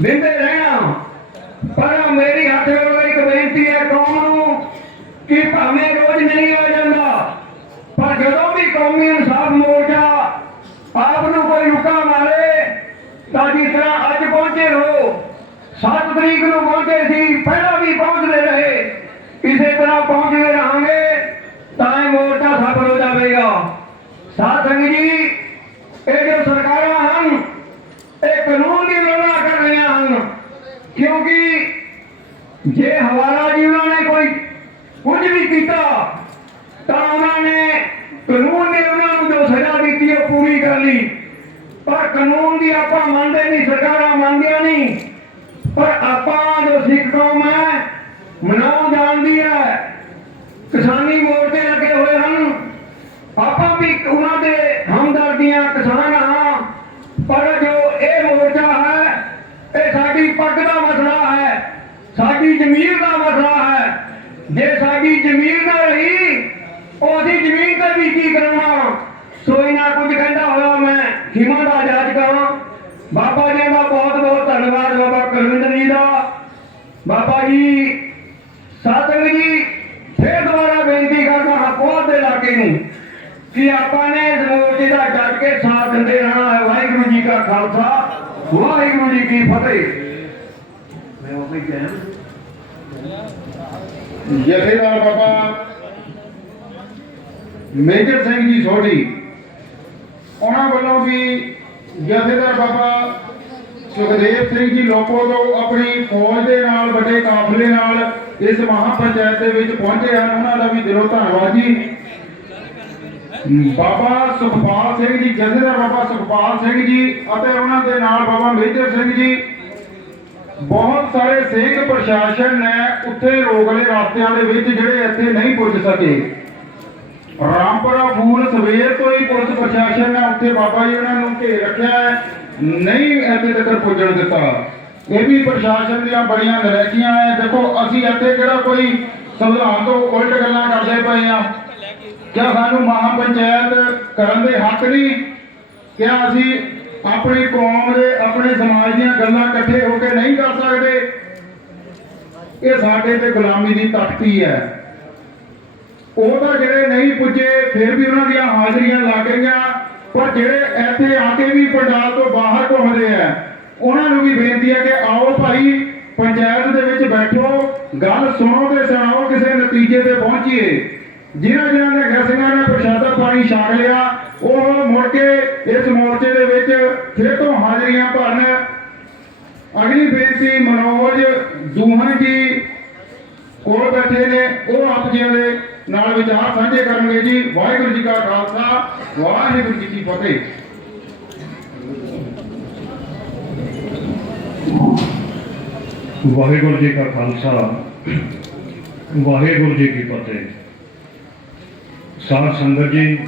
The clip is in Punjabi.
ਦਿੰਦੇ ਰਹਿਣਾ। ਪਰ ਮੇਰੀ ਹੱਥ ਜੋੜ ਇੱਕ ਬੇਨਤੀ ਹੈ ਕੌਮ ਨੂੰ ਕਿ ਭਾਵੇਂ ਰੋਜ਼ ਨਹੀਂ ਆ ਜਾਂਦਾ, ਪਰ ਜਦੋਂ ਵੀ ਕੌਮੀ ਇਨਸਾਫ ਮੋਰਚਾ ਆਪ ਨੂੰ ਕੋਈ ਰੁਕਾ ਮਾਰੇ, ਤਾਂ ਜਿਸ ਤਰ੍ਹਾਂ ਅੱਜ ਪਹੁੰਚੇ ਹੋ 7 ਤਰੀਕ ਨੂੰ ਪਹੁੰਚੇ ਸੀ, ਪਹਿਲਾਂ ਵੀ ਪਹੁੰਚਦੇ ਰਹੇ ਇਸੇ ਤਰ੍ਹਾਂ ਪਹੁੰਚਦੇ ਰਹਾਂਗੇ ਤਾਂ ਇਹ ਮੋਰਚਾ ਸਫਲ ਹੋ ਜਾਵੇਗਾ ਸਾਧ ਸੰਗਤ ਜੀ ਇਹ ਜੋ ਸਰਕਾਰਾਂ ਹਨ ਇਹ ਕਾਨੂੰਨ ਦੀ ਉਲੰਘਣਾ ਕਰ ਰਹੀਆਂ ਹਨ ਕਿਉਂਕਿ ਜੇ ਹਵਾਲਾ ਜੀ ਉਹਨਾਂ ਨੇ ਕੋਈ ਕੁਝ ਵੀ ਕੀਤਾ, ਤਾਂ ਉਹਨਾਂ ਨੇ ਕਾਨੂੰਨ ਨੇ ਉਹਨਾਂ ਨੂੰ ਜੋ ਸਜ਼ਾ ਦਿੱਤੀ, ਉਹ ਪੂਰੀ ਕਰ ਲਈ। ਪਰ ਕਾਨੂੰਨ ਦੀ ਆਪਾਂ ਮੰਨਦੇ ਨਹੀਂ, ਸਰਕਾਰਾਂ ਮੰਨਦੀਆਂ ਨਹੀਂ। ਪਰ ਆਪਾਂ ਜੋ ਸਿੱਖ ਕੌਮ ਹੈ ਮਨਾਉ ਜਾਣਦੀ ਹੈ, ਕਿਸਾਨੀ ਮੋਰਚੇ ਲੱਗੇ ਹੋਏ ਹਨ। ਆਪਾਂ ਵੀ ਉਹਨਾਂ ਦੇ ਹਮਦਰਦੀਆਂ ਕਿਸਾਨ ਹਾਂ, ਪਰ ਜੋ ਇਹ ਮੋਰਚਾ ਹੈ, ਇਹ ਸਾਡੀ ਪੱਗ ਦਾ ਮਸਲਾ ਸਾਡੀ ਜ਼ਮੀਰ ਦਾ ਮਸਲਾ ਹੈ। ਜੇ ਸਾਡੀ ਜ਼ਮੀਰ ਨਾ ਰਹੀ, ਉਹ ਅਸੀਂ ਜ਼ਮੀਨ ਤੇ ਵੀ ਕੀ ਕਰਨਾ ਸੋ ਇਹਨਾਂ ਕੁਝ ਕਹਿੰਦਾ ਹੋਇਆ ਮੈਂ ਹਿਮਾ ਦਾ ਜਾਜ ਕਰਾਂ। ਬਾਬਾ ਜੀ ਦਾ ਬਹੁਤ ਬਹੁਤ ਧੰਨਵਾਦ, ਬਾਬਾ ਕੁਲਵਿੰਦਰ ਜੀ ਦਾ। ਬਾਬਾ ਜੀ, ਸਾਧਕ ਜੀ, ਫੇਰ ਦੁਬਾਰਾ ਬੇਨਤੀ ਕਰਦਾ ਹਾਂ ਪਹੁੰਚ ਦੇ ਇਲਾਕੇ ਨੂੰ ਕਿ ਆਪਾਂ ਨੇ ਇਸ ਮੋਰਚੇ ਦਾ ਡਟ ਕੇ ਸਾਥ ਦਿੰਦੇ ਰਹਿਣਾ ਹੈ। ਵਾਹਿਗੁਰੂ ਜੀ ਕਾ ਖਾਲਸਾ, ਵਾਹਿਗੁਰੂ ਜੀ ਕੀ ਫਤਿਹ। ਮੈਂ ਉਹ ਕੋਈ ਕਹਿਣ। ਜਥੇਦਾਰ ਬਾਬਾ, ਮੇਜਰ ਸਿੰਘ ਜੀ ਸੋਢੀ, ਉਹਨਾਂ ਵੱਲੋਂ ਵੀ ਜਥੇਦਾਰ ਬਾਬਾ, ਸੁਖਦੇਵ ਸਿੰਘ ਜੀ ਲੋਕੋ ਤੋਂ ਆਪਣੀ ਫੌਜ ਦੇ ਨਾਲ, ਵੱਡੇ ਕਾਫਲੇ ਨਾਲ ਇਸ ਮਹਾ ਪੰਚਾਇਤ ਦੇ ਵਿੱਚ ਪਹੁੰਚੇ ਹਨ। ਉਹਨਾਂ ਦਾ ਵੀ ਦਿਲੋਂ ਧੰਨਵਾਦ ਜੀ। ਬਾਬਾ ਸੁਖਪਾਲ ਸਿੰਘ ਜੀ ਜਥੇਦਾਰ ਬਾਬਾ ਸੁਖਪਾਲ ਸਿੰਘ ਜੀ ਅਤੇ ਉਹਨਾਂ ਦੇ ਨਾਲ ਬਾਬਾ ਮੇਜਰ ਸਿੰਘ ਜੀ ਬਹੁਤ ਸਾਰੇ ਸਿੰਘ ਪ੍ਰਸ਼ਾਸਨ ਨੇ ਉੱਥੇ ਰੋਗਲੇ ਰਸਤਿਆਂ ਦੇ ਵਿੱਚ ਜਿਹੜੇ ਇੱਥੇ ਨਹੀਂ ਪੁੱਜ ਸਕੇ। ਰਾਮਪੁਰਾ ਫੂਲ ਸਵੇਰ ਤੋਂ ਹੀ ਪੁਲਿਸ ਪ੍ਰਸ਼ਾਸਨ ਨੇ ਉੱਥੇ ਬਾਬਾ ਜੀ ਉਹਨਾਂ ਨੂੰ ਘੇਰ ਰੱਖਿਆ ਨਹੀਂ ਇੱਥੇ ਤੱਕ ਪੁੱਜਣ ਦਿੱਤਾ। ਇਹ ਵੀ ਪ੍ਰਸ਼ਾਸਨ ਦੀਆਂ ਬੜੀਆਂ ਨਰੇਕੀਆਂ ਹੈ ਦੇਖੋ, ਅਸੀਂ ਇੱਥੇ ਕਿਹੜਾ ਕੋਈ ਸੰਵਿਧਾਨ ਤੋਂ ਉਲਟ ਗੱਲਾਂ ਕਰਦੇ ਪਏ ਆ ਕਿਆ ਸਾਨੂੰ ਮਹਾ ਪੰਚਾਇਤ ਕਰਨ ਦੇ ਹੱਕ ਨਹੀਂ? ਕਿਆ ਅਸੀਂ ਆਪਣੀ ਕੌਮ ਦੇ ਆਪਣੇ ਸਮਾਜ ਦੀਆਂ ਗੱਲਾਂ ਇਕੱਠੇ ਹੋ ਕੇ ਨਹੀਂ ਕਰ ਸਕਦੇ। ਇਹ ਸਾਡੇ ਤੇ ਗੁਲਾਮੀ ਦੀ ਤਖਤੀ ਹੈ। ਉਹ ਤਾਂ ਜਿਹੜੇ ਨਹੀਂ ਪੁੱਜੇ, ਫਿਰ ਵੀ ਉਹਨਾਂ ਦੀਆਂ ਹਾਜ਼ਰੀਆਂ ਲੱਗ ਗਈਆਂ। ਪਰ ਜਿਹੜੇ ਇੱਥੇ ਆ ਕੇ ਵੀ ਪੰਡਾਲ ਤੋਂ ਬਾਹਰ ਘੁੰਮਦੇ ਆ, ਉਹਨਾਂ ਨੂੰ ਵੀ ਬੇਨਤੀ ਹੈ ਕਿ ਆਓ ਭਾਈ, ਪੰਚਾਇਤ ਦੇ ਵਿੱਚ ਬੈਠੋ, ਗੱਲ ਸੁਣੋ ਤੇ ਸੁਣਾਓ, ਕਿਸੇ ਨਤੀਜੇ ਤੇ ਪਹੁੰਚੀਏ। ਜਿਨ੍ਹਾਂ ਜਿਨ੍ਹਾਂ ਨੇ ਗੈਸਿੰਗਾਂ ਨੇ ਪ੍ਰਸ਼ਾਦਾ ਪਾਣੀ ਛਕ ਲਿਆ, ਉਹ ਮੁੜ ਕੇ ਇਸ ਮੋਰਚੇ ਦੇ ਵਿੱਚ ਫਿਰ ਤੋਂ ਹਾਜ਼ਰੀਆਂ ਭਰਨ। ਅਗਲੀ ਬੇਨਤੀ ਮਨੋਜ ਦੂਹਨ ਜੀ ਕੋਲ ਬੈਠੇ ਨੇ, ਉਹ ਆਪ ਜੀ ਦੇ ਨਾਲ ਵਿਚਾਰ ਸਾਂਝੇ ਕਰਨਗੇ ਜੀ। ਵਾਹਿਗੁਰੂ ਜੀ ਕਾ ਖਾਲਸਾ, ਵਾਹਿਗੁਰੂ ਜੀ ਕੀ ਫਤਿਹ। ਵਾਹਿਗੁਰੂ ਜੀ ਕਾ ਖਾਲਸਾ, ਵਾਹਿਗੁਰੂ ਜੀ ਕੀ ਫਤਿਹ। શાહ સુંદરજી